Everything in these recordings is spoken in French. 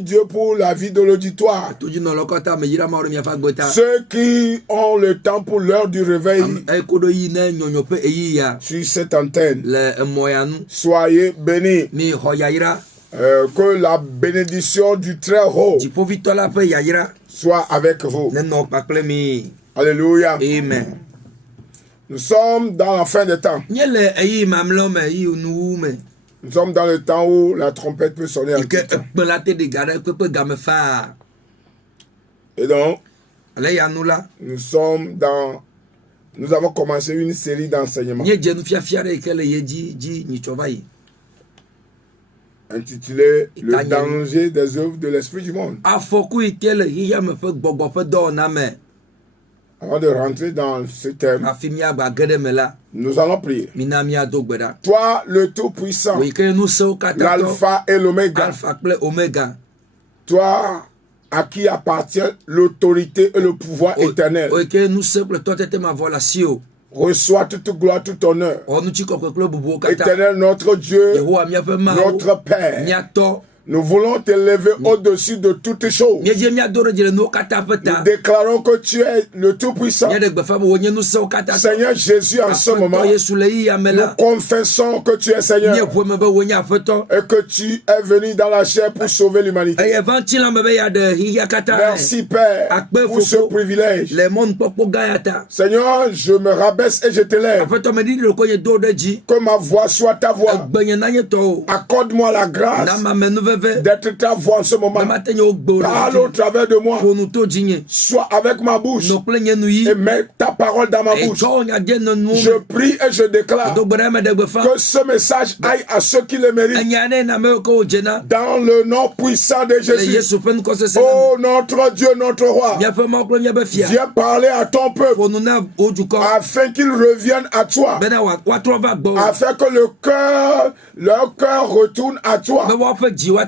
Dieu pour la vie de l'auditoire. Ceux qui ont le temps pour l'heure du réveil sur cette antenne, soyez bénis. Que la bénédiction du Très-Haut soit avec vous. Alléluia. Amen. Nous sommes dans la fin des temps. Nous sommes dans le temps où la trompette peut sonner en tout temps. Et donc, nous avons commencé une série d'enseignements intitulée Le danger des œuvres de l'esprit du monde. Avant de rentrer dans ce thème, nous allons prier. Toi, le Tout-Puissant, l'Alpha et l'Oméga, toi à qui appartient l'autorité et le pouvoir éternel, reçois toute gloire, tout honneur. Éternel, notre Dieu, notre Père, nous voulons t'élever au-dessus de toutes choses. Nous déclarons que tu es le Tout-Puissant. Seigneur Jésus, en ce moment, nous confessons que tu es Seigneur et que tu es venu dans la chair pour sauver l'humanité. Merci Père pour ce privilège. Seigneur, je me rabaisse et je t'élève. Que ma voix soit ta voix. Accorde-moi la grâce d'être ta voix en ce moment. Parle au travers de moi. Sois avec ma bouche et mets ta parole dans ma bouche. Je prie et je déclare que ce message aille à ceux qui le méritent. Dans le nom puissant de Jésus. Oh notre Dieu, notre roi, viens parler à ton peuple afin qu'ils reviennent à toi, afin que leur cœur retourne à toi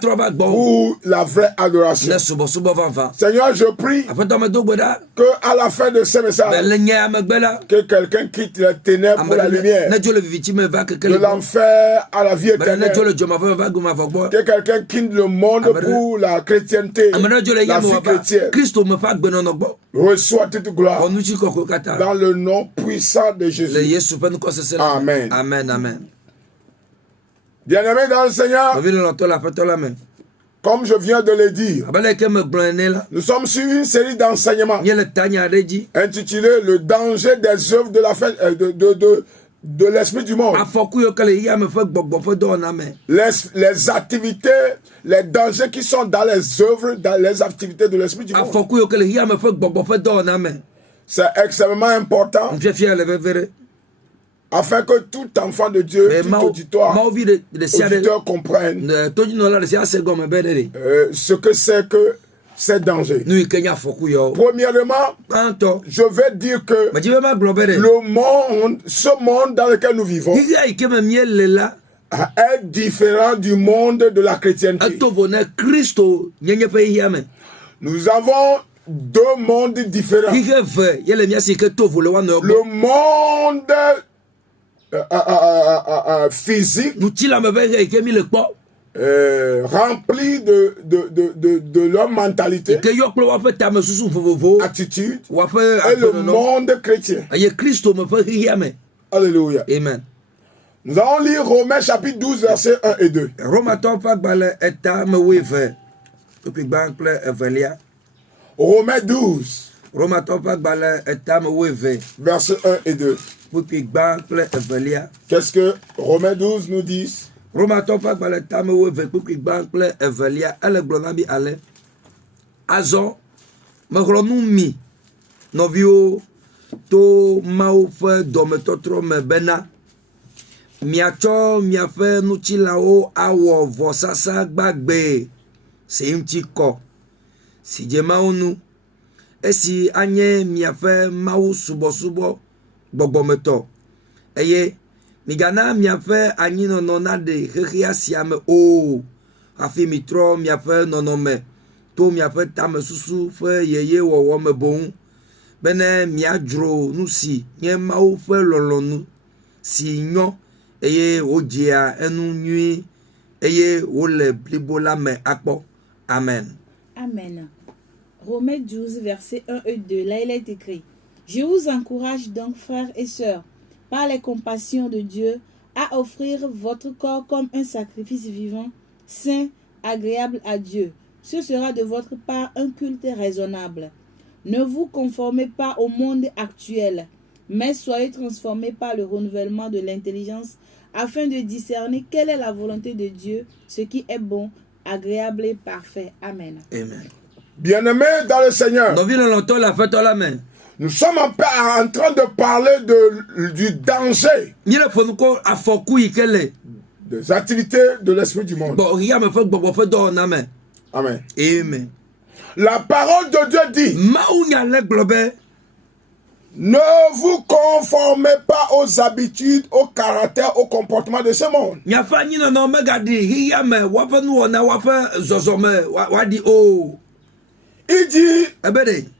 pour la vraie adoration. Seigneur, je prie que à la fin de ce message, que quelqu'un quitte les ténèbres pour la lumière, de l'enfer à la vie éternelle, que quelqu'un quitte le monde pour la chrétienté, la vie chrétienne. Reçois toute gloire dans le nom puissant de Jésus. Amen. Amen, amen. Bien-aimés dans le Seigneur, comme je viens de le dire, nous sommes sur une série d'enseignements intitulée Le danger des œuvres de l'esprit du monde. Les activités, les dangers qui sont dans les œuvres, dans les activités de l'esprit du monde. C'est extrêmement important afin que tout enfant de Dieu, tout auditeur comprenne ce que c'est que ces dangers. Premièrement, je vais dire que ce monde dans lequel nous vivons est différent du monde de la chrétienté. Nous avons deux mondes différents. Le monde physique rempli de leur mentalité, attitude, et le monde chrétien. Alléluia. Amen. Nous allons lire Romains chapitre 12 versets 1 et 2. Romains 12 versets 1 et 2. Qu'est-ce que Romains 12 nous dit? Azɔ meɣlɔ nu mi nɔviwo to Mawu ƒe dɔmetɔtrɔ me bena miatsɔ miaƒe nutsilawo awɔ vɔsasa gbagbe si ŋuti kɔ si dze Mawu nu esi anye miaƒe Mawu subɔsubɔ gbɔgbɔmetɔ eye migana miaƒe anyinɔnɔ naɖe xexea sia me o hafi mitrɔ miaƒe nɔnɔme to miaƒe tamesusu ƒe yeye wɔwɔ me boŋ bene miadzro nu si nye Mawu ƒe lɔlɔ̃nu si nyɔ eye wodzea enu nyui eye wole blibo la me akpɔ. Amen. Amen. Romains 12, versets 1 et 2. Là, il est écrit: Je vous encourage donc, frères et sœurs, par les compassions de Dieu, à offrir votre corps comme un sacrifice vivant, saint, agréable à Dieu. Ce sera de votre part un culte raisonnable. Ne vous conformez pas au monde actuel, mais soyez transformés par le renouvellement de l'intelligence, afin de discerner quelle est la volonté de Dieu, ce qui est bon, agréable et parfait. Amen. Amen. Bien-aimés dans le Seigneur, nous sommes en train de parler du danger des activités de l'esprit du monde. Amen. Amen. La parole de Dieu dit: ne vous conformez pas aux habitudes, au caractère, au comportement de ce monde. Il dit,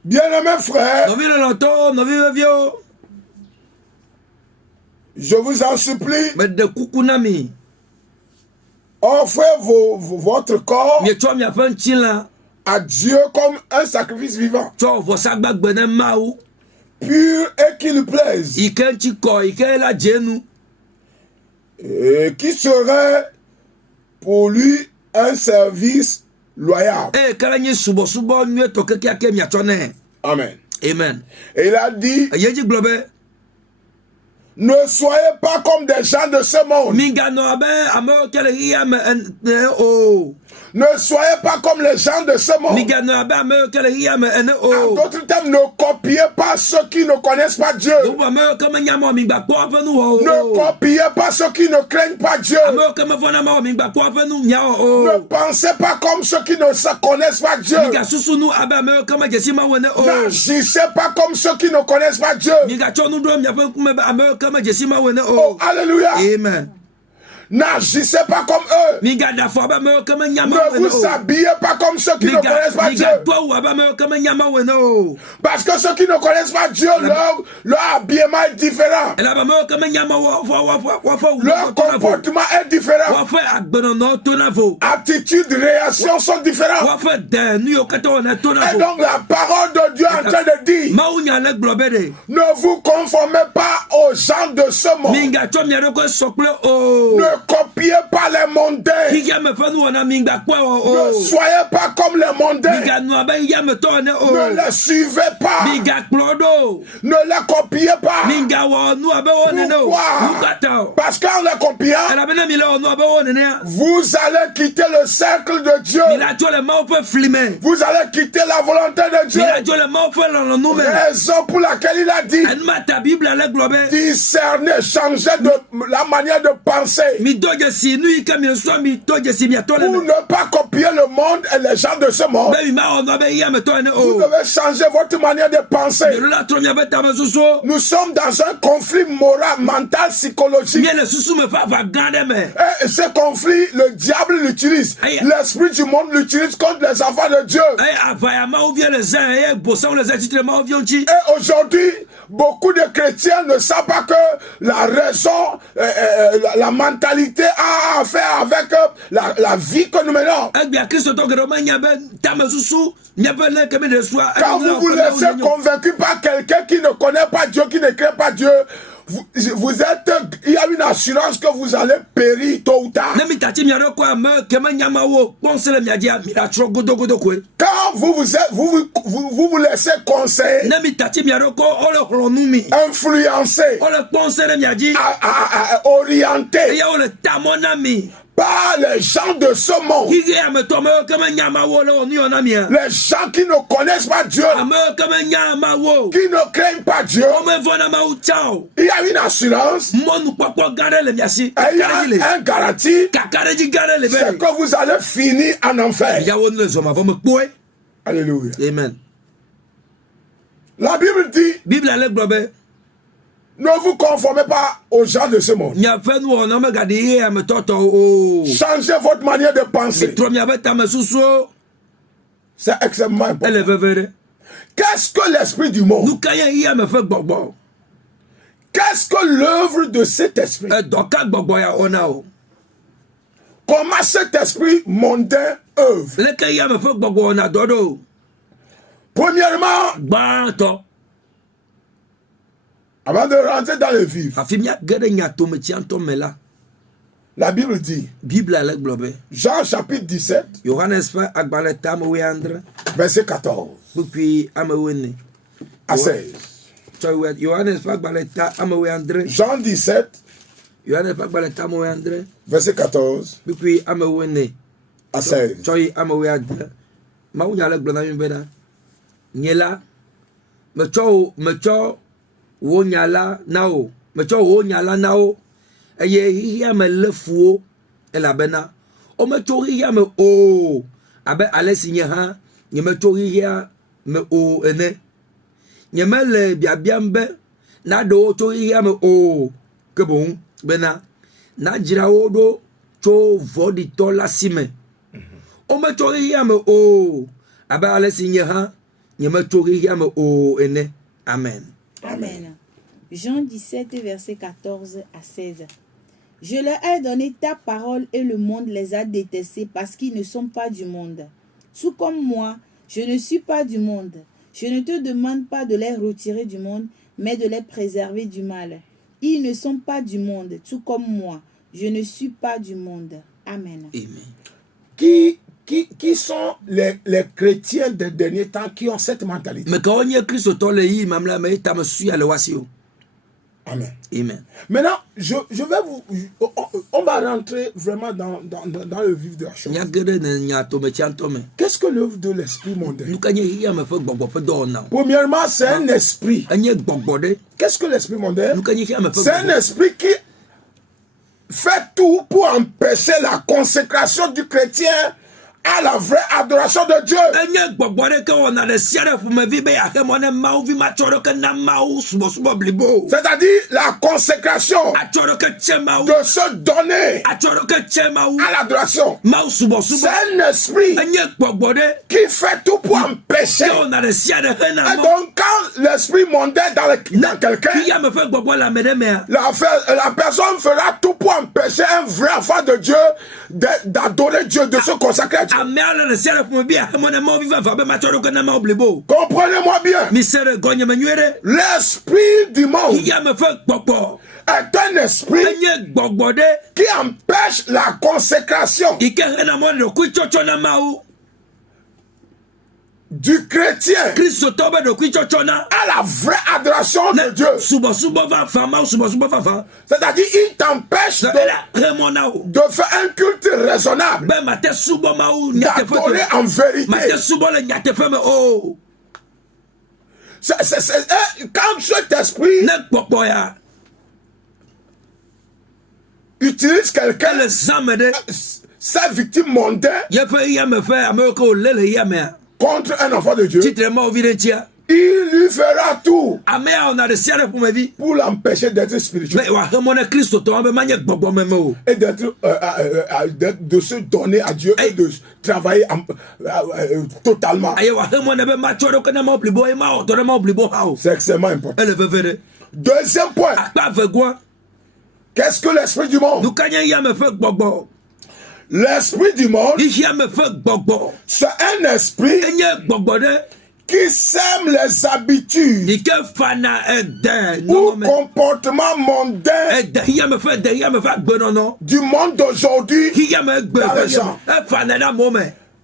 bien-aimés frères, je vous en supplie, offrez votre corps à Dieu comme un sacrifice vivant, pur et qui lui plaise, et qui serait pour lui un service loyal. Amen. Amen. Et il a dit: ne soyez pas comme des gens de ce monde. Ne soyez pas comme les gens de ce monde. En d'autres termes, ne copiez pas ceux qui ne connaissent pas Dieu. Ne copiez pas ceux qui ne craignent pas Dieu. Ne pensez pas comme ceux qui ne connaissent pas Dieu. N'agissez pas comme ceux qui ne connaissent pas Dieu. Oh, alléluia. Amen. N'agissez pas comme eux. Ne vous habillez pas comme ceux qui ne connaissent pas Dieu. Parce que ceux qui ne connaissent pas Dieu, leur habillement est différent. Leur comportement est différent. Attitude, réaction sont différentes. Et donc la parole de Dieu est en train de dire: ne vous conformez pas aux gens de ce monde. Ne copiez pas les mondains. Ne soyez pas comme les mondains. Ne les suivez pas. Ne les copiez pas. Pourquoi? Parce qu'en les copiant, vous allez quitter le cercle de Dieu. Vous allez quitter la volonté de Dieu. Raison pour laquelle il a dit: discerner, changer de la manière de penser. Pour ne pas copier le monde et les gens de ce monde, vous devez changer votre manière de penser. Nous sommes dans un conflit moral, mental, psychologique. Et ce conflit, le diable l'utilise. L'esprit du monde l'utilise contre les enfants de Dieu. Et aujourd'hui, beaucoup de chrétiens ne savent pas que la raison, la mentalité a à faire avec la vie que nous menons. Quand vous vous laissez convaincu par quelqu'un qui ne connaît pas Dieu, qui ne crée pas Dieu, il y a une assurance que vous allez périr tôt ou tard. Quand vous vous laissez conseiller, influencer, orienter par les gens de ce monde, les gens qui ne connaissent pas Dieu, qui ne craignent pas Dieu, il y a une assurance, il y a un garantie, c'est que vous allez finir en enfer. Alléluia. Amen. La Bible dit: ne vous conformez pas aux gens de ce monde. Changez votre manière de penser. C'est extrêmement important. Qu'est-ce que l'esprit du monde? Qu'est-ce que l'œuvre de cet esprit? comment cet esprit mondain œuvre? Premièrement, avant de rentrer dans le vif, la Bible dit, Jean chapitre 17, verset 14 à 16. Jean 17, verset 14 à 16. Wonyala nao mecho wonyala nao eye hia me lefuo elabena o mecho hia me o abe alesinya ha nye mecho hia me o ene nye mele biabiambe na do cho hia me o kebon bena na jira odo cho vodi to la sime o mecho hia me o abe alesinya ha nye mecho hia me o ene. Amen. Amen. Jean 17, verset 14 à 16. Je leur ai donné ta parole et le monde les a détestés parce qu'ils ne sont pas du monde. Tout comme moi, je ne suis pas du monde. Je ne te demande pas de les retirer du monde, mais de les préserver du mal. Ils ne sont pas du monde, tout comme moi. Je ne suis pas du monde. Amen. Amen. Qui sont les chrétiens des derniers temps qui ont cette mentalité? Amen. Amen. Maintenant, je vais vous... On va rentrer vraiment dans le vif de la chose. Qu'est-ce que l'œuvre de l'esprit mondain? Premièrement, c'est un esprit. Qu'est-ce que l'esprit mondain? C'est un esprit qui fait tout pour empêcher la consécration du chrétien à la vraie adoration de Dieu. C'est-à-dire la consécration de se donner à l'adoration. C'est un esprit qui fait tout pour empêcher. Et donc quand l'esprit mondain dans quelqu'un, la personne fera tout pour empêcher un vrai enfant de Dieu d'adorer Dieu, de se consacrer à Dieu. Comprenez-moi bien. L'esprit du monde est un esprit qui empêche la consécration du chrétien à la vraie adoration de Dieu. C'est-à-dire il t'empêche de faire un culte raisonnable, d'adorer en vérité. Quand cet esprit utilise quelqu'un, sa victime mondaine, contre un enfant de Dieu, il lui fera tout pour l'empêcher d'être spirituel et de se donner à Dieu et de travailler totalement. C'est extrêmement important. Deuxième point, qu'est-ce que l'esprit du monde? L'esprit du monde, c'est un esprit qui sème les habitudes ou comportements mondains du monde d'aujourd'hui dans les gens.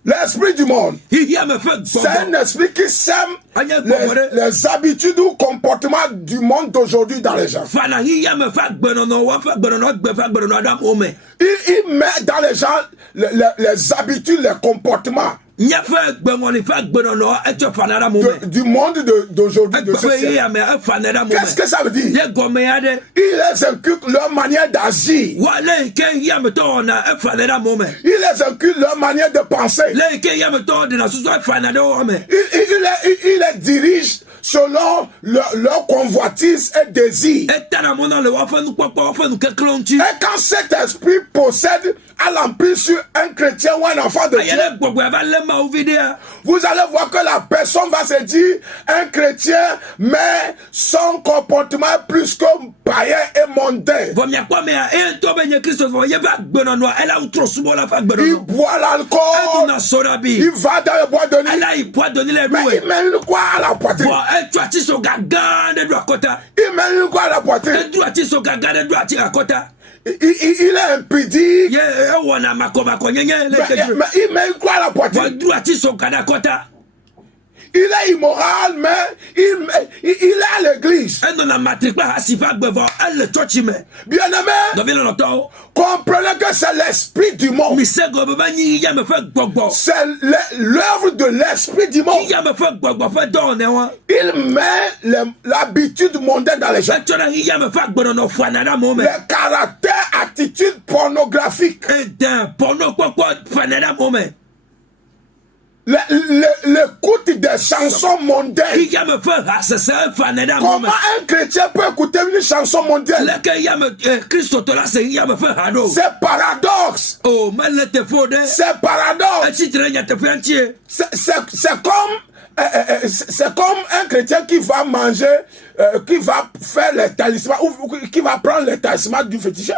L'esprit du monde, c'est un esprit qui sème les habitudes ou comportements du monde d'aujourd'hui dans les gens. Il met dans les gens les habitudes, les comportements du monde d'aujourd'hui, de ce siècle. Qu'est-ce que ça veut dire? Il les inculque leur manière d'agir. Il les inculque leur manière de penser. Il les dirige selon leur convoitise et désir. Et quand cet esprit possède à l'emprise sur un chrétien ou un enfant de Dieu, vous allez voir que la personne va se dire un chrétien, mais son comportement est plus que païen et mondain. Il boit l'alcool, il va dans le bois de nuit, mais il mène quoi à la poitrine? Il mène quoi à la poitrine? Il est impudique. Mais il met quoi à la poitrine? Il est immoral, mais il est à l'église. Bien-aimé, comprenez que c'est l'esprit du monde. C'est l'œuvre de l'esprit du monde. Il met l'habitude mondaine dans les gens. Le caractère, attitude pornographique. L'écoute des chansons mondaines. Comment un chrétien peut écouter une chanson mondaine? C'est paradoxe. C'est paradoxe. C'est comme un chrétien qui va manger, qui va faire les talismans, ou qui va prendre les talismans du féticheur.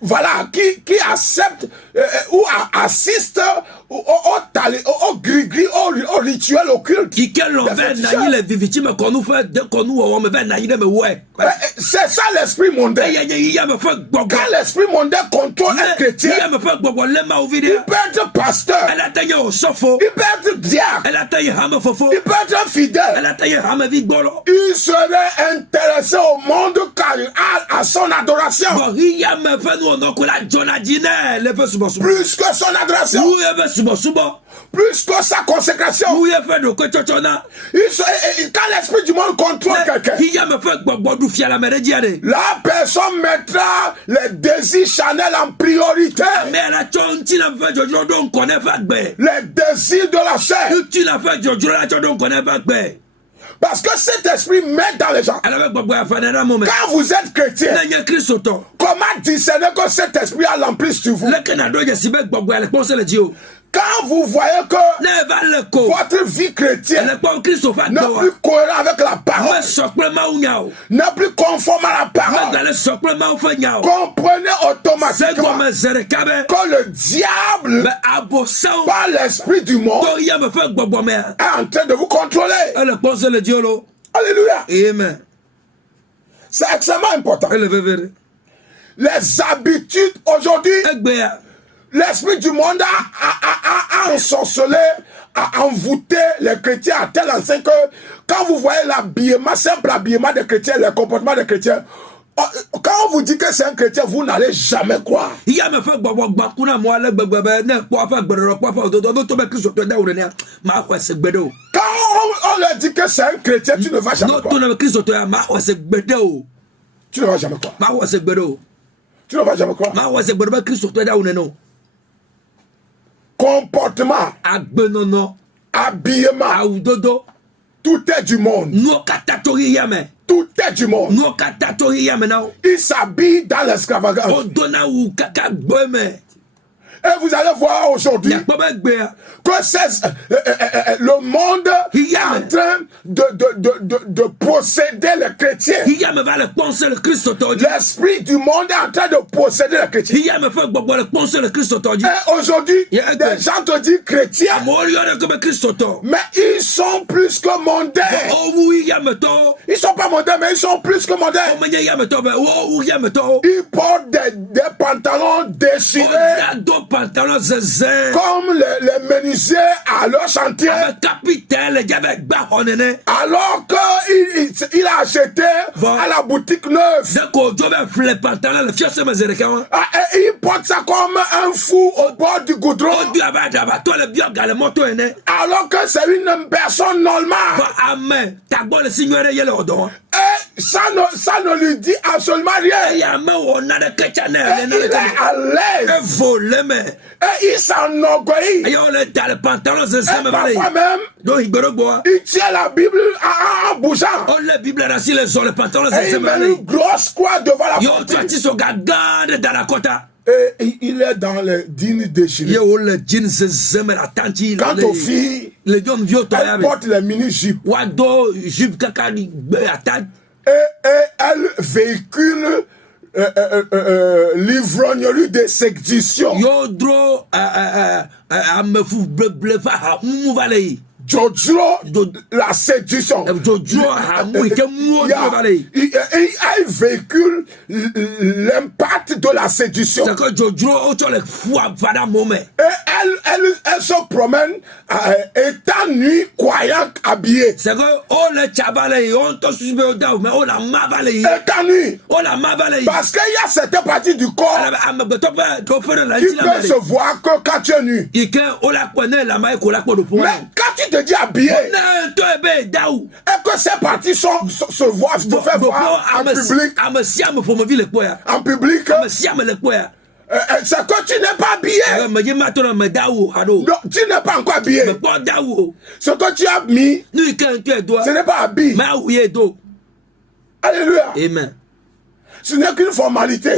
Voilà, qui accepte ou assiste au gris-gris, au rituel occulte. C'est ça l'esprit mondain. Quand l'esprit mondain contrôle un chrétien, il peut être pasteur, il peut être diacre, il peut être fidèle. Il serait intéressé au monde car il a à son adoration. Plus que son adoration, plus que sa consécration. Quand l'esprit du monde contrôle quelqu'un, la personne mettra les désirs charnels en priorité. Les désirs de la chair. Parce que cet esprit met dans les gens. Quand vous êtes chrétien, comment discerner que cet esprit a l'emprise sur vous? Quand vous voyez que votre vie chrétienne n'est plus cohérente avec la parole, n'est plus conforme à la parole, comprenez automatiquement que le diable, par l'esprit du monde, est en train de vous contrôler. Alléluia. Amen. C'est extrêmement important. Les habitudes aujourd'hui, l'esprit du monde a ensorcelé, a envoûté les chrétiens à tel enseigne que quand vous voyez l'habillement, simple habillement des chrétiens, le comportement des chrétiens, quand on vous dit que c'est un chrétien, vous n'allez jamais croire. Quand on leur dit que c'est un chrétien, tu ne vas jamais croire. Tu ne vas jamais croire. Tu ne vas jamais croire. Comportement, habillement, tout est du monde. Tout est du monde. Il s'habille dans l'extravagance. Et vous allez voir aujourd'hui que le monde est en train de posséder les chrétiens. L'esprit du monde est en train de posséder les chrétiens. Et aujourd'hui, des gens te disent chrétiens, mais ils sont plus que mondains. Ils sont pas mondains, mais ils sont plus que mondains. Ils portent des pantalons déchirés, comme les menuisiers à leur chantier. Alors qu'il a acheté à la boutique neuve. Et il porte ça comme un fou au bord du goudron. Alors que c'est une personne normale. Et ça ne lui dit absolument rien. Il est à l'aise. Et il s'enorgueillit. Et parfois même, il tient la Bible en bougeant. Et il met une grosse croix devant la porte. Et il est dans le jean déchiré. Quant aux filles, elles portent les mini-jupes. Et elles véhiculent l'ivrognerie de séduction. Jojo, la séduction. Elle véhicule l'impact de la séduction. Et elle se promène étant nuit, croyant habillée. Étant nuit. Parce qu'il y a certaines parties du corps qui peuvent se voir que quand tu es nu. Mais quand tu te dis habillé, et que ces parties se voient, se fait voir en public. En public. C'est que tu n'es pas habillé. Non, tu n'es pas encore habillé. Ce que tu as mis, ce n'est pas habillé. Alléluia. Amen. Ce n'est qu'une formalité.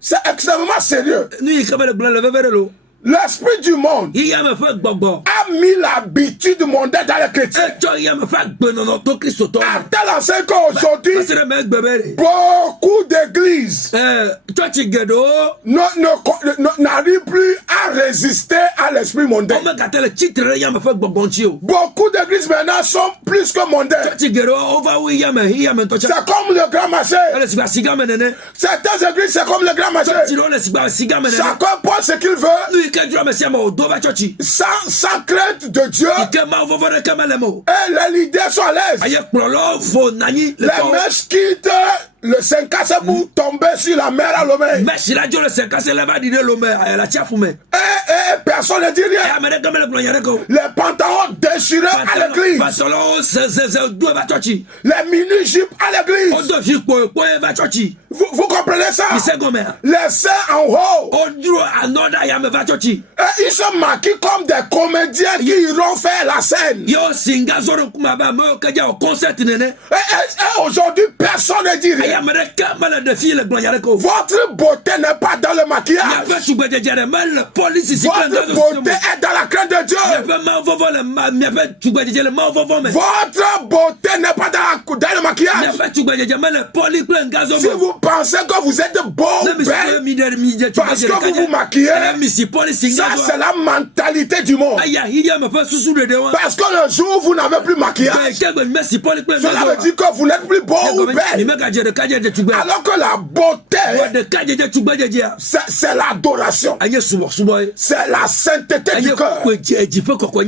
C'est extrêmement sérieux. L'esprit du monde a mis l'habitude mondaine dans les chrétiens. À tel enseigne qu'aujourd'hui, beaucoup d'églises n'arrivent plus à résister à l'esprit mondain. Beaucoup d'églises maintenant sont plus que mondaines. C'est comme le grand marché. Certaines églises, c'est comme le grand marché. Chacun pense ce qu'il veut. Sans crainte de Dieu. Et les leaders sont à l'aise. Les mèches quittent le 5 pour tomber sur la mer à Lomé. Et personne ne dit rien. Les pantalons déchirés à l'église. Les mini-jupes à l'église. Vous comprenez ça? Les seins en haut. Et ils sont marqués comme des comédiens qui iront faire la scène. Et aujourd'hui, personne ne dit rien. Votre beauté n'est pas dans le maquillage. Votre beauté est dans la crainte de Dieu. Votre beauté n'est pas dans le maquillage. Si vous pensez que vous êtes beau, belle, parce que vous vous maquillez, ça c'est la mentalité du monde. Parce que le jour où vous n'avez plus maquillage, cela veut dire que vous n'êtes plus beau ou belle. Alors que la beauté, c'est l'adoration. C'est la sainteté du cœur.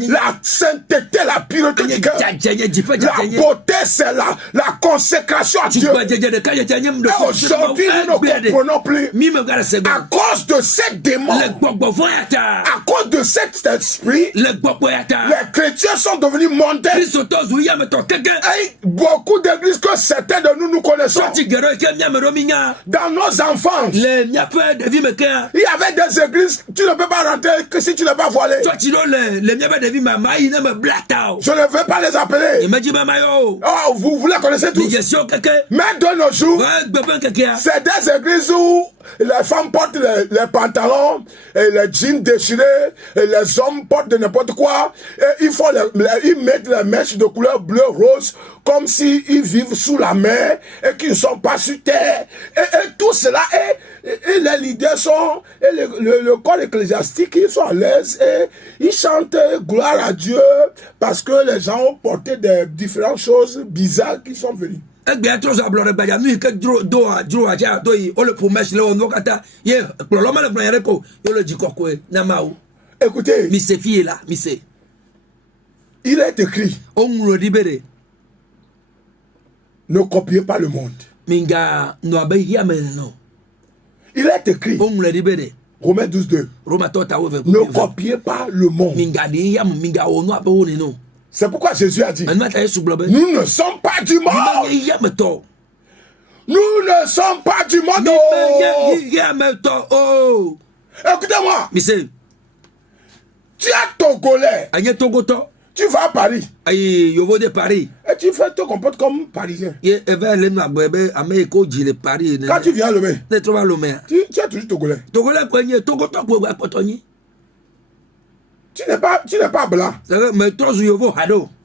La sainteté, la pureté du cœur. La beauté, c'est la consécration à Dieu. Et aujourd'hui, nous ne comprenons plus. À cause de ces démons, à cause de cet esprit, les chrétiens sont devenus mondains. Et beaucoup d'églises que certains de nous connaissons, dans nos enfances, il y avait des églises, tu ne peux pas rentrer que si tu n'es pas voilé. Je ne veux pas les appeler. Oh, vous les connaissez tous. Mais de nos jours, c'est des églises où les femmes portent les pantalons et les jeans déchirés et les hommes portent de n'importe quoi et ils mettent les mèches de couleur bleu rose comme s'ils vivent sous la mer et qu'ils ne sont pas sur terre et tout cela et les leaders sont et le corps ecclésiastique ils sont à l'aise et ils chantent gloire à Dieu parce que les gens ont porté des différentes choses bizarres qui sont venues. Écoutez, il est écrit, ne copiez pas le monde. Il est écrit, Romains 12:2, ne copiez pas le monde. C'est pourquoi Jésus a dit, nous ne sommes pas du monde. Nous ne sommes pas du monde. Écoutez-moi. Tu es Togolais. Tu vas à Paris. Et tu fais te comportes comme Parisien. Quand tu viens à Lomé, tu es toujours Togolais. Tu n'es pas blanc.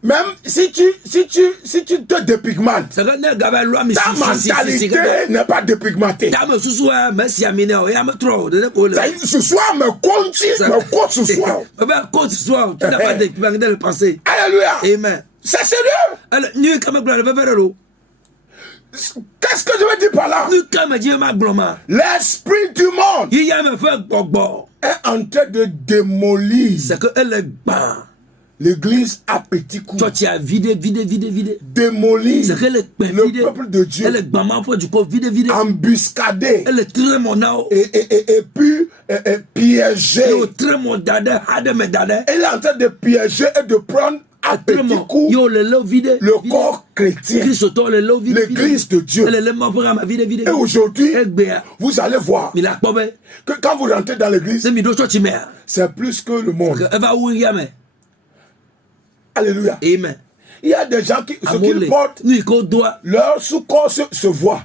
Même si tu te dépigmentes, ta mentalité n'est pas dépigmentée. Ce soir me compte ce soir. Alléluia. Amen. C'est sérieux. Qu'est-ce que je veux dire par là? L'esprit du monde est en train de démolir l'église à petits coups. Démolir le peuple de Dieu. Embuscader. Et puis piéger. Elle est en train de piéger et de prendre à petits coups le corps chrétien, l'église de Dieu. Et aujourd'hui, vous allez voir que quand vous rentrez dans l'église, c'est plus que le monde. Alléluia. Amen. Il y a des gens qui, ce qu'ils portent, leur sous-corps se voit.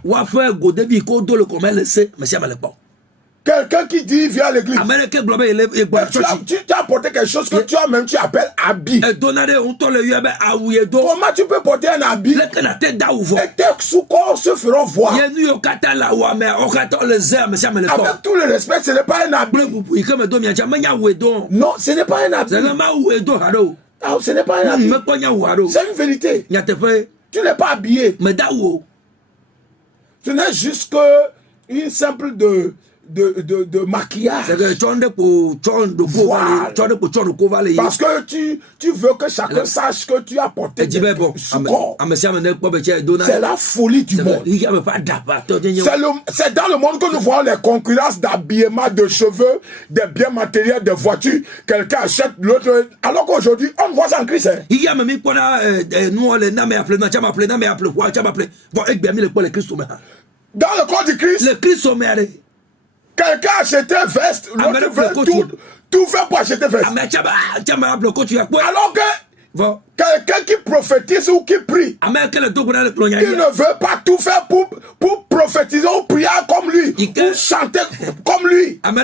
Quelqu'un qui dit viens à l'église. Tu as porté quelque chose que tu appelles habit. Comment tu peux porter un habit et tes sous-corps se feront voir? Avec tout le respect, ce n'est pas un habit. Non, ce n'est pas un habit. Ce n'est pas un habit. C'est une vérité. Tu n'es pas habillé. Tu n'es juste qu'une simple de maquillage. Parce que tu veux que chacun sache que tu as porté des sous-corps. C'est la folie du monde. C'est dans le monde que nous voyons les concurrences d'habillement, de cheveux, des biens matériels, des voitures. Quelqu'un achète l'autre. Alors qu'aujourd'hui, on voit ça en Christ. Dans le corps du Christ, quelqu'un a acheté un veste, l'autre veut tout faire pour acheter un veste. Alors que quelqu'un qui prophétise ou qui prie, il ne veut pas tout faire pour prophétiser ou prier comme lui, ou chanter comme lui. Mais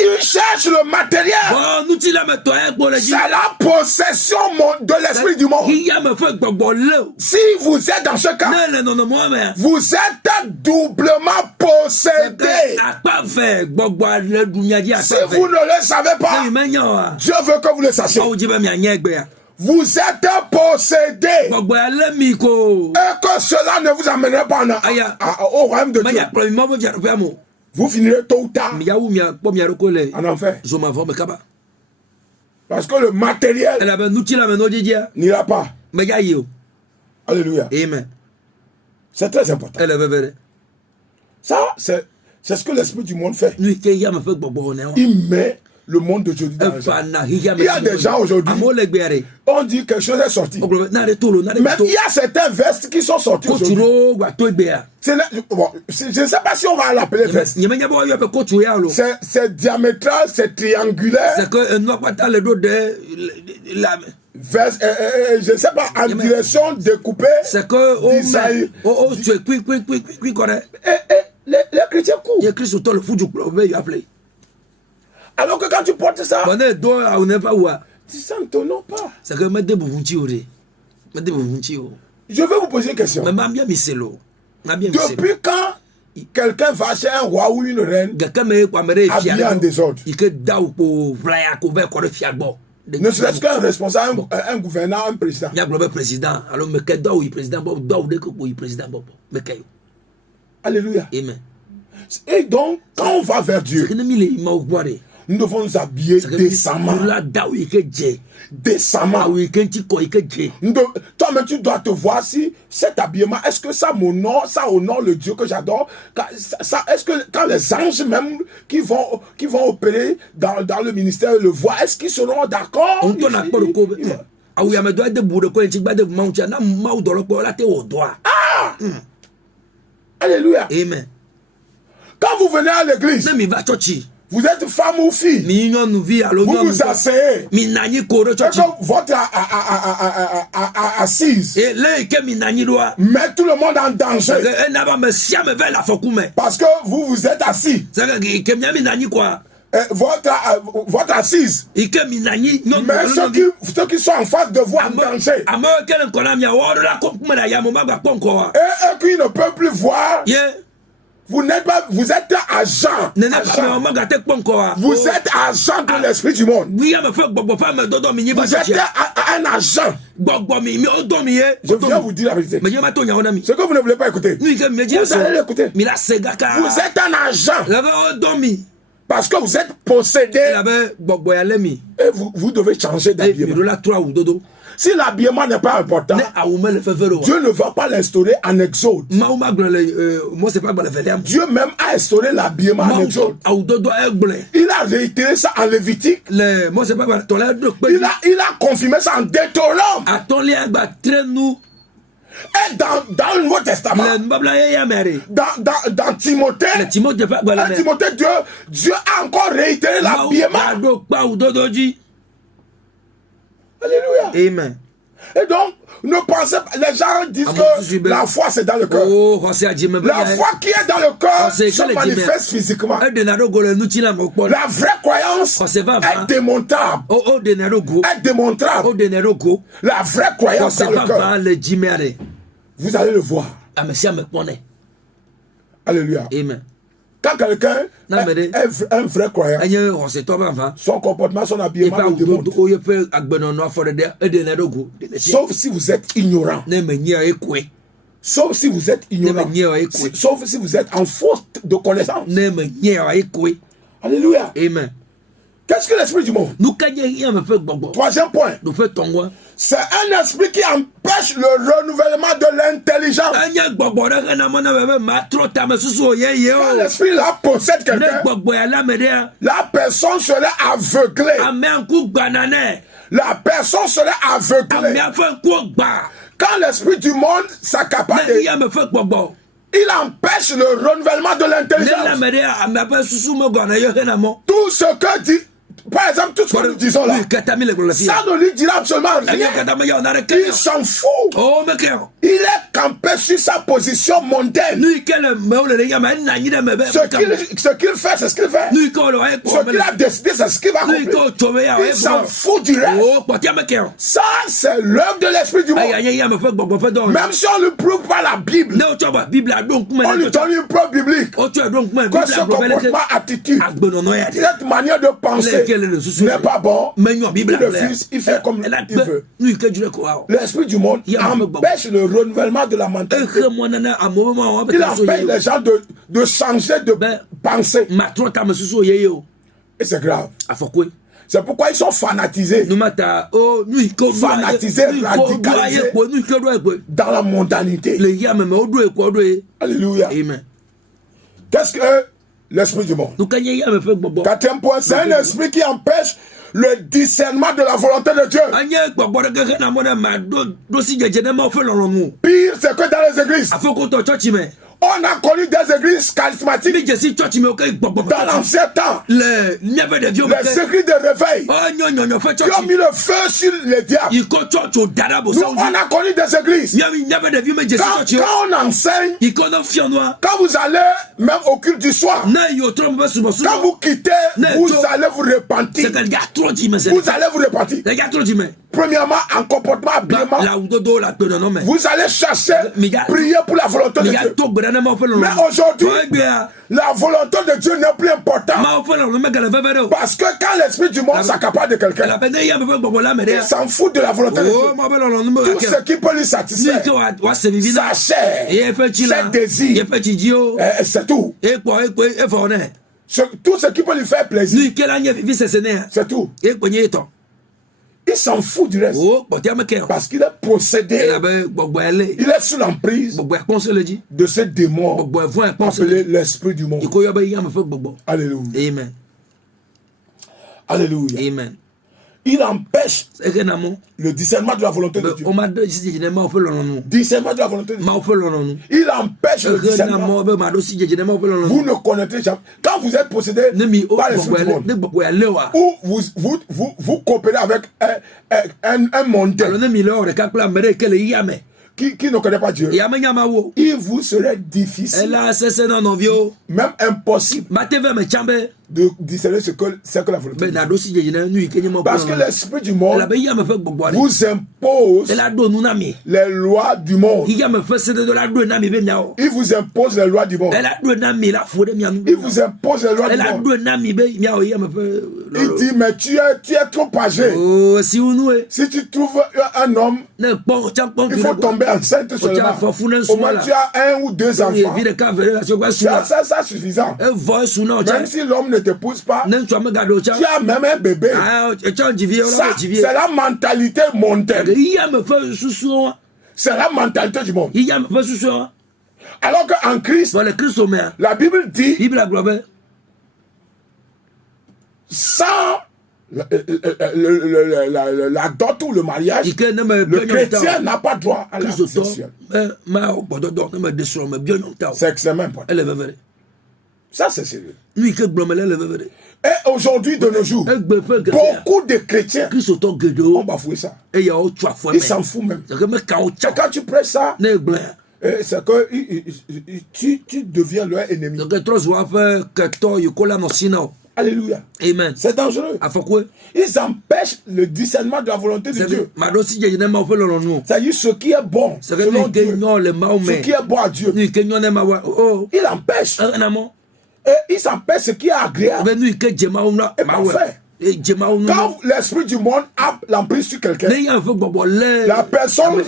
il cherche le matériel. C'est la possession de l'esprit du monde. Si vous êtes dans ce cas, vous êtes doublement possédé. Si vous ne le savez pas, Dieu veut que vous le sachiez. Vous êtes possédé. Et que cela ne vous amènera pas au royaume de Dieu. Vous finirez tôt ou tard en enfer. Parce que le matériel n'ira pas. Alléluia. Amen. C'est très important. Ça, c'est ce que l'esprit du monde fait. Il met le monde d'aujourd'hui dans le jeu. Il y a des gens aujourd'hui, on dit que quelque chose est sorti. Mais il y a certains vestes qui sont sortis aujourd'hui. Je ne sais pas si on va l'appeler veste. C'est diamétral, c'est triangulaire. Veste, je ne sais pas, en direction découpée. C'est que les chrétiens courent. Alors que quand tu portes ça, tu sens ton nom pas. Je vais vous poser une question. Depuis quand quelqu'un va chez un roi ou une reine habillé en désordre? Ne serait-ce qu'un responsable, un gouverneur, un président. Alléluia. Amen. Et donc, quand on va vers Dieu, nous devons nous habiller décemment. Décemment. Toi-même, tu dois te voir si cet habillement, est-ce que ça honore le Dieu que j'adore? Est-ce que quand les anges même qui vont opérer dans le ministère le voient, est-ce qu'ils seront d'accord? Ah oui, mais doit de bout de quoi tu vas de manger na mau dans le pour la te au doigt. Ah. Alléluia. Amen. Quand vous venez à l'église, na mi va chochi. Vous êtes femme ou fille. Vous vous asseyez. Et comme votre assise met tout le monde en danger. Parce que vous êtes assis. Votre assise met ceux qui sont en face de vous en danger. Et eux qui ne peuvent plus voir. Vous n'êtes pas, vous êtes agent. Vous êtes agent de l'esprit du monde. Vous êtes un agent. Je viens vous dire la vérité. Ce que vous ne voulez pas écouter, vous allez l'écouter. Vous êtes un agent. Parce que vous êtes possédé. Et vous devez changer d'habillement. Si l'habillement n'est pas important, Dieu ne va pas l'instaurer en exode. Dieu même a instauré l'habillement en exode. Il a réitéré ça en Lévitique. Il a confirmé ça en Deutéronome. Et dans le Nouveau Testament, dans Timothée, Dieu a encore réitéré l'habillement. Alléluia. Amen. Et donc, ne pensez pas, les gens disent que la foi c'est dans le cœur. La foi qui est dans le cœur se manifeste physiquement. La vraie croyance est démontrable. Est démontrable. La vraie croyance dans le cœur. Vous allez le voir. Alléluia. Amen. Quand quelqu'un est un vrai croyant, son comportement, son habillement le démontre. Sauf si vous êtes ignorant. Sauf si vous êtes ignorant. Sauf si vous êtes en faute de connaissance. Alléluia. Amen. Qu'est-ce que l'esprit du monde? Troisième point. C'est un esprit qui empêche le renouvellement de l'intelligence. Quand l'esprit là possède quelqu'un, la personne serait aveuglée. La personne serait aveuglée. Quand l'esprit du monde s'accapare, il empêche le renouvellement de l'intelligence. Tout ce que dit, par exemple, tout ce que nous disons là, ça ne lui dira absolument rien. Il s'en fout. Il est campé sur sa position mondaine. Ce qu'il fait, c'est ce qu'il fait. Ce qu'il a décidé, c'est ce qu'il va accomplir. Il s'en fout du reste. Ça, c'est l'œuvre de l'esprit du monde. Même si on ne lui prouve pas la Bible, on lui donne une preuve biblique. Que ce comportement, attitude, cette manière de penser n'est pas bon. Le fils, il fait comme il veut. L'esprit du monde empêche le renouvellement de la mentalité. Il empêche les gens de changer de pensée. Et c'est grave. C'est pourquoi ils sont fanatisés. Fanatisés, radicalisés dans la mondanité. Alléluia. Qu'est-ce que l'esprit du monde? Quatrième point, c'est un esprit qui empêche le discernement de la volonté de Dieu. Pire, c'est que dans les églises, on a connu des églises charismatiques dans l'ancien temps. Les églises de réveil qui ont mis le feu sur les diables. Nous, on a connu des églises. Quand on enseigne, quand vous allez même au culte du soir, quand vous quittez, vous allez vous repentir. Vous allez vous repentir. Premièrement, en comportement, habillement, vous allez chercher, prier pour la volonté de Dieu. Mais aujourd'hui, la volonté de Dieu n'est plus importante. Parce que quand l'esprit du monde s'accapare de quelqu'un, il s'en fout de la volonté de Dieu. Tout ce qui peut lui satisfaire, sa chair, ses désirs, c'est tout. Tout ce qui peut lui faire plaisir, c'est tout. Il s'en fout du reste. Parce qu'il est possédé. Il est sous l'emprise de ce démon appelé l'esprit du monde. Alléluia. Amen. Alléluia. Amen. Il empêche le discernement de la volonté de Dieu. Discernement de la volonté de Dieu. Il empêche le discernement. Vous ne connaissez jamais. Quand vous êtes possédé par l'esprit du monde, ou vous coopérez avec un mondain qui ne connaît pas Dieu, il vous serait difficile, même impossible, de discerner ce que la volonté de Dieu. Parce que l'esprit du monde vous impose les lois du monde. Il vous impose les lois du monde. Il vous impose les lois du monde. Il dit, mais tu es trop âgé. Si tu trouves un homme, il faut tomber enceinte seulement. Au moins tu as 1 ou 2 enfants. Ça suffisant. Même si l'homme ne t'épouse pas, tu as même un bébé. Ça, c'est la mentalité mondaine. C'est la mentalité du monde. Alors qu'en Christ, la Bible dit, sans la dot ou le mariage, le chrétien n'a pas droit à la sexuelle. C'est extrêmement important. Ça, c'est sérieux. Et aujourd'hui, de nos jours, beaucoup de chrétiens ont bafoué ça. Ils s'en foutent même. Quand tu prêches ça, c'est que tu deviens leur ennemi. Alléluia. Amen. C'est dangereux. Ils empêchent le discernement de la volonté de Dieu. C'est-à-dire ce qui est bon selon Dieu, ce qui est bon à Dieu. Il empêche. Et ils empêchent ce qui est agréable et parfait. Quand l'esprit du monde a l'emprise sur quelqu'un, la personne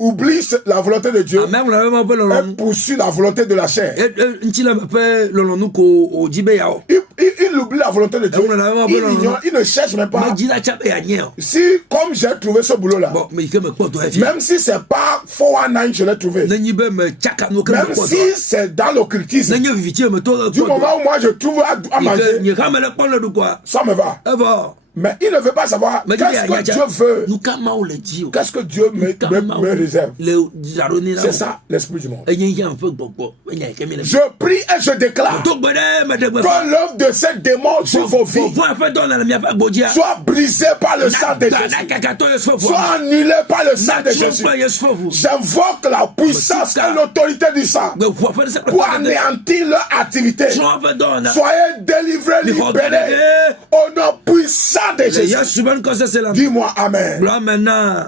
oublie la volonté de Dieu et poursuit la volonté de la chair. Il oublie la volonté de Dieu. Il ne cherche même pas. Si, comme j'ai trouvé ce boulot-là, même si c'est pas 419, je l'ai trouvé. Même si c'est dans l'occultisme, du moment où moi je trouve à manger, ça me va. Mais il ne veut pas savoir qu'est-ce que Dieu veut. Qu'est-ce que Dieu me réserve. C'est ça l'esprit du monde. Je prie et je déclare que l'œuvre de ces démons sur vos vies soit brisée par le sang de Jésus, soit annulée par le sang de Jésus. J'invoque la puissance et l'autorité du sang pour anéantir leur activité. Soyez délivrés, libérés au nom puissant de Jésus. Dis-moi Amen.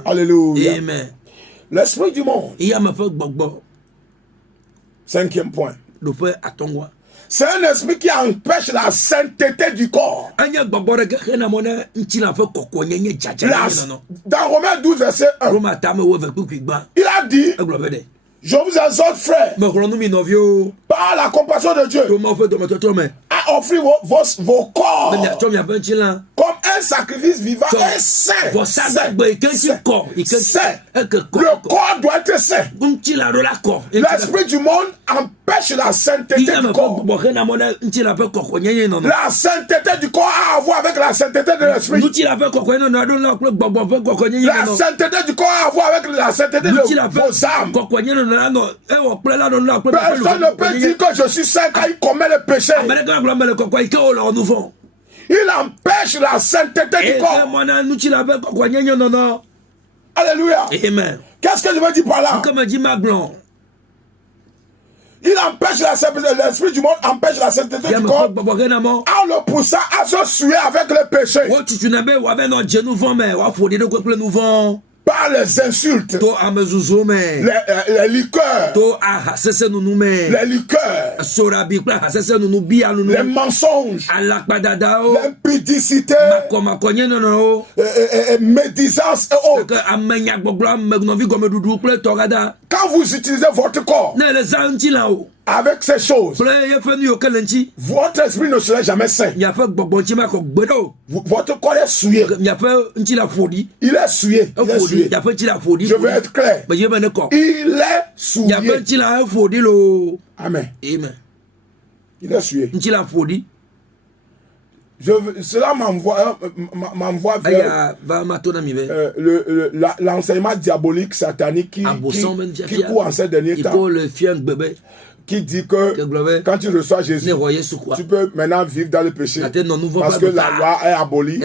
Alléluia. Amen. L'esprit du monde. 5e point. C'est un esprit qui empêche la sainteté du corps. Dans Romains 12, verset 1, il a dit, je vous exhorte, frères, par la compassion de Dieu, à offrir vos corps comme un sacrifice vivant et saint. Le corps doit être saint. L'esprit du monde empêche la sainteté du corps. La sainteté du corps a à voir avec la sainteté de l'esprit. La sainteté du corps a à voir avec la sainteté de vos âmes. Personne ne peut dire que je suis saint quand il commet le péché. Il empêche la sainteté du corps. Alléluia. Amen. Qu'est-ce que je veux dire par là? Il empêche la sainteté, l'esprit du monde empêche la sainteté du corps en le poussant à se souiller avec le péché. Par les insultes, les liqueurs, les mensonges, l'impudicité, médisance et autres. Quand vous utilisez votre corps avec ces choses, votre esprit ne sera jamais sain. Votre corps est souillé. Il est souillé. Je veux être clair. Il est souillé. Amen. Il est souillé. Cela m'envoie vers l'enseignement diabolique, satanique qui court en ces derniers temps. Qui dit que quand tu reçois Jésus, tu peux maintenant vivre dans le péché parce que la loi est abolie.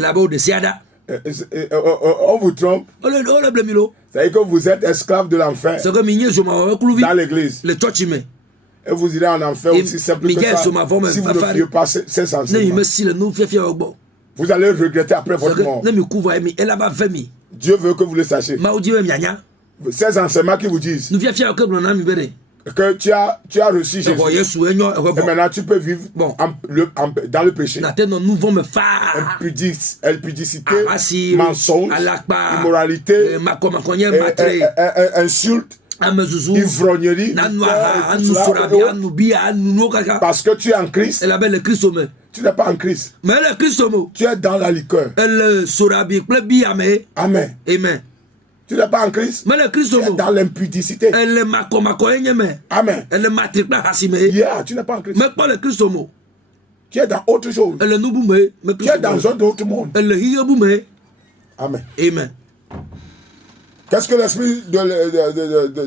On vous trompe. C'est-à-dire que vous êtes esclave de l'enfer dans l'église. Et vous irez en enfer aussi simple que ça si vous ne fuyez pas ces enseignements. Vous allez regretter après votre mort. Dieu veut que vous le sachiez. Ces enseignements qui vous disent que tu as reçu Jésus et maintenant tu peux vivre dans le péché. Impudicité, mensonge, immoralité, insulte, ivrognerie, parce que tu es en Christ. Tu n'es pas en Christ. Tu es dans la liqueur. Amen. Tu n'es pas en Christ. Tu es dans l'impudicité. Amen. Yeah, tu n'es pas en Christ. Tu es dans autre chose. Tu es dans un autre monde. Amen. Amen. Qu'est-ce que l'esprit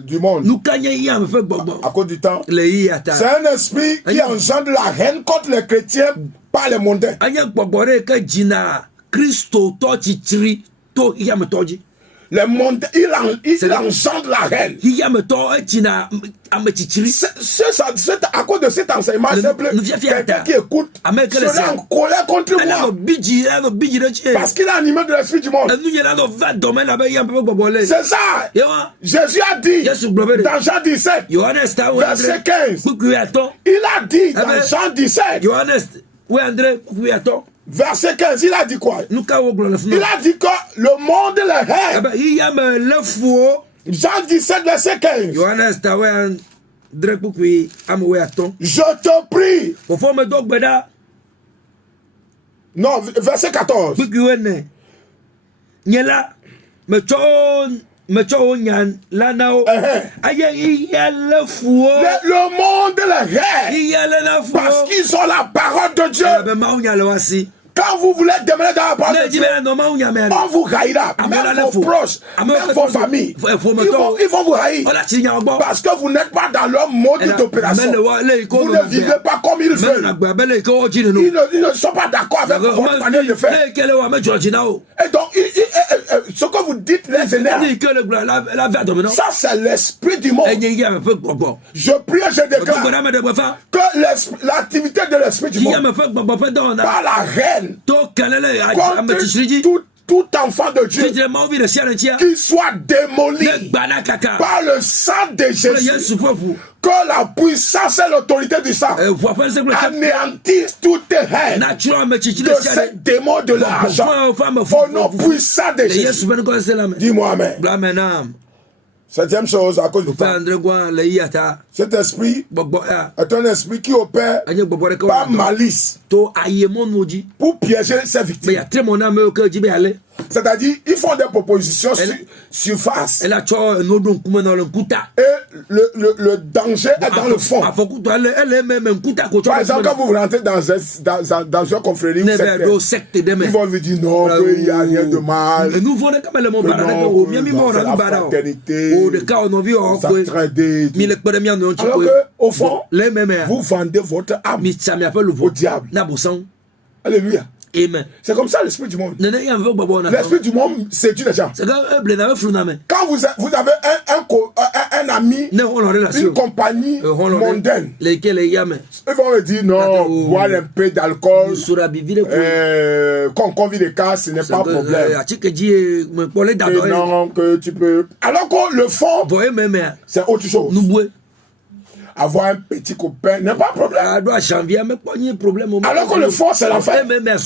du monde? À cause du temps. C'est un esprit qui engendre la haine contre les chrétiens par les mondains. Les mondains, il engendre la haine. C'est à cause de cet enseignement simple. Quelqu'un qui écoute sera en colère contre moi. Parce qu'il a animé de l'esprit du monde. C'est ça. Jésus a dit dans Jean 17, verset 15. Il a dit dans Jean 17. Verset 15, il a dit quoi? Il a dit que le monde le hait. Jean 17, verset 15. Je te prie. Non, verset 14. Le monde le hait parce qu'ils ont la parole de Dieu. Quand vous voulez demeurer dans la parole de Dieu, on vous haïra. Même vos proches, même vos familles, ils vont vous haïr. Parce que vous n'êtes pas dans leur mode d'opération. Vous ne vivez pas comme ils veulent. Ils ne sont pas d'accord avec votre manière de faire. Et donc, ce que vous dites les énerve. Ça, c'est l'esprit du monde. Je prie et je déclare que l'activité de l'esprit du monde, par la reine, contre tout enfant de Dieu qui soit démoli par le sang de Jésus, que la puissance et l'autorité du sang anéantissent toute haine de ces démons de l'argent au nom puissant de Jésus. Dis-moi amen. Septième chose, à cause du temps, cet esprit est un esprit qui opère par malice pour piéger ses victimes. C'est-à-dire, ils font des propositions surface. Et le danger est dans le fond. Par exemple, quand vous rentrez dans une confrérie, ils vont vous dire non, qu'il n'y a rien de mal. Non, c'est la fraternité. Alors qu'au fond, vous vendez votre âme au diable. Alléluia. Amen. C'est comme ça l'esprit du monde. L'esprit du monde séduit les gens. Quand vous avez un ami, une compagnie mondaine, ils vont me dire non, boire un peu d'alcool, qu'on vit des cas, ce n'est pas un problème. Et non, que tu peux. Alors que le fond, c'est autre chose. Avoir un petit copain n'est pas un problème. Alors que le fond, c'est l'enfer. La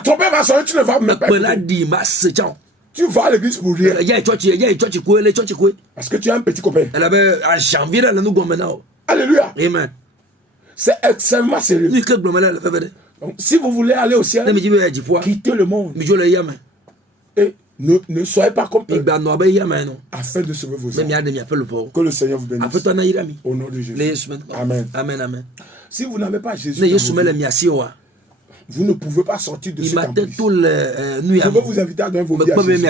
trompette va sonner, tu ne vas même pas. Tu vas à l'église pour rien. Parce que tu as un petit copain. Alléluia. Amen. C'est extrêmement sérieux. Donc, si vous voulez aller au ciel, quittez le monde. Et ne soyez pas comme eux, afin de sauver vos âmes. Que le Seigneur vous bénisse. Au nom de Jésus. Amen. Amen. Si vous n'avez pas Jésus, Vous ne pouvez pas sortir de cette embûche. Je veux vous inviter à donner vos vies à Jésus.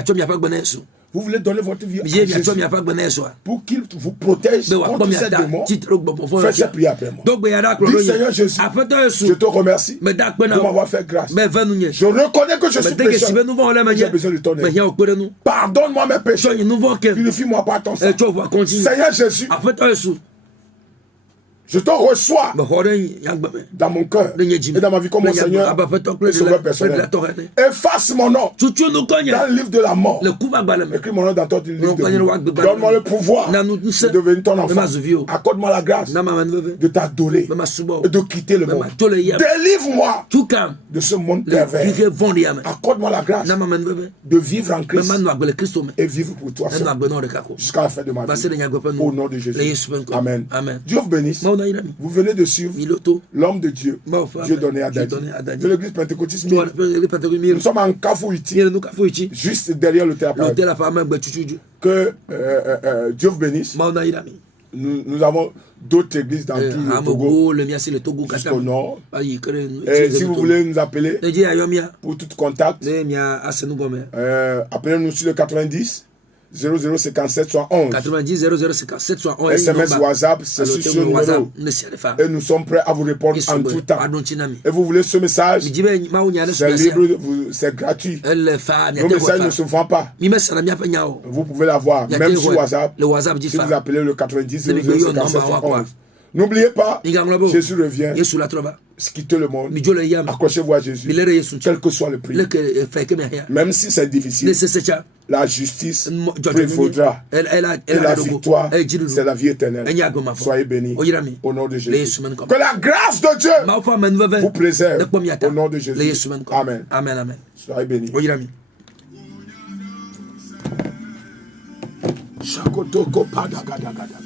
Vous voulez donner votre vie à Jésus pour qu'il vous protège contre ces démons. Faites cette prière après moi. Dis Seigneur Jésus, je te remercie de m'avoir fait grâce. Je reconnais que je suis pécheur. J'ai besoin de ton aide. Pardonne-moi mes péchés. Purifie-moi par ton sang. Seigneur Jésus, je te reçois dans mon cœur et dans ma vie comme mon Seigneur et Sauveur personnel. Efface mon nom dans le livre de la mort. Écris mon nom dans ton livre de vie. Donne-moi le pouvoir de devenir ton enfant. Accorde-moi la grâce de t'adorer et de quitter le monde. Délivre-moi de ce monde pervers. Accorde-moi la grâce de vivre en Christ et vivre pour toi seul jusqu'à la fin de ma vie. Au nom de Jésus. Amen. Dieu vous bénisse. Vous venez de suivre l'homme de Dieu, Dieu donné à Dadi, de l'église pentecôtiste. Nous sommes en Kafouiti, juste derrière le théâtre. Que Dieu vous bénisse. Nous avons d'autres églises dans tout le Togo, jusqu'au nord. Et si vous voulez nous appeler pour tout contact, appelez-nous sur le 90 0057 71 90 0057 71 SMS WhatsApp, c'est sur ce numéro. Et nous sommes prêts à vous répondre en tout temps. Et vous voulez ce message, c'est libre, c'est gratuit. Nos messages ne se vendent pas. Vous pouvez l'avoir, même sur WhatsApp, si vous appelez le 90 0057 71. N'oubliez pas, Jésus revient. Quittez le monde, accrochez-vous à Jésus, quel que soit le prix. Même si c'est difficile, la justice prévaudra. Et la victoire, c'est la vie éternelle. Soyez bénis au nom de Jésus. Que la grâce de Dieu vous préserve au nom de Jésus. Amen. Amen. Soyez bénis. Shakotoko padagadagadagada.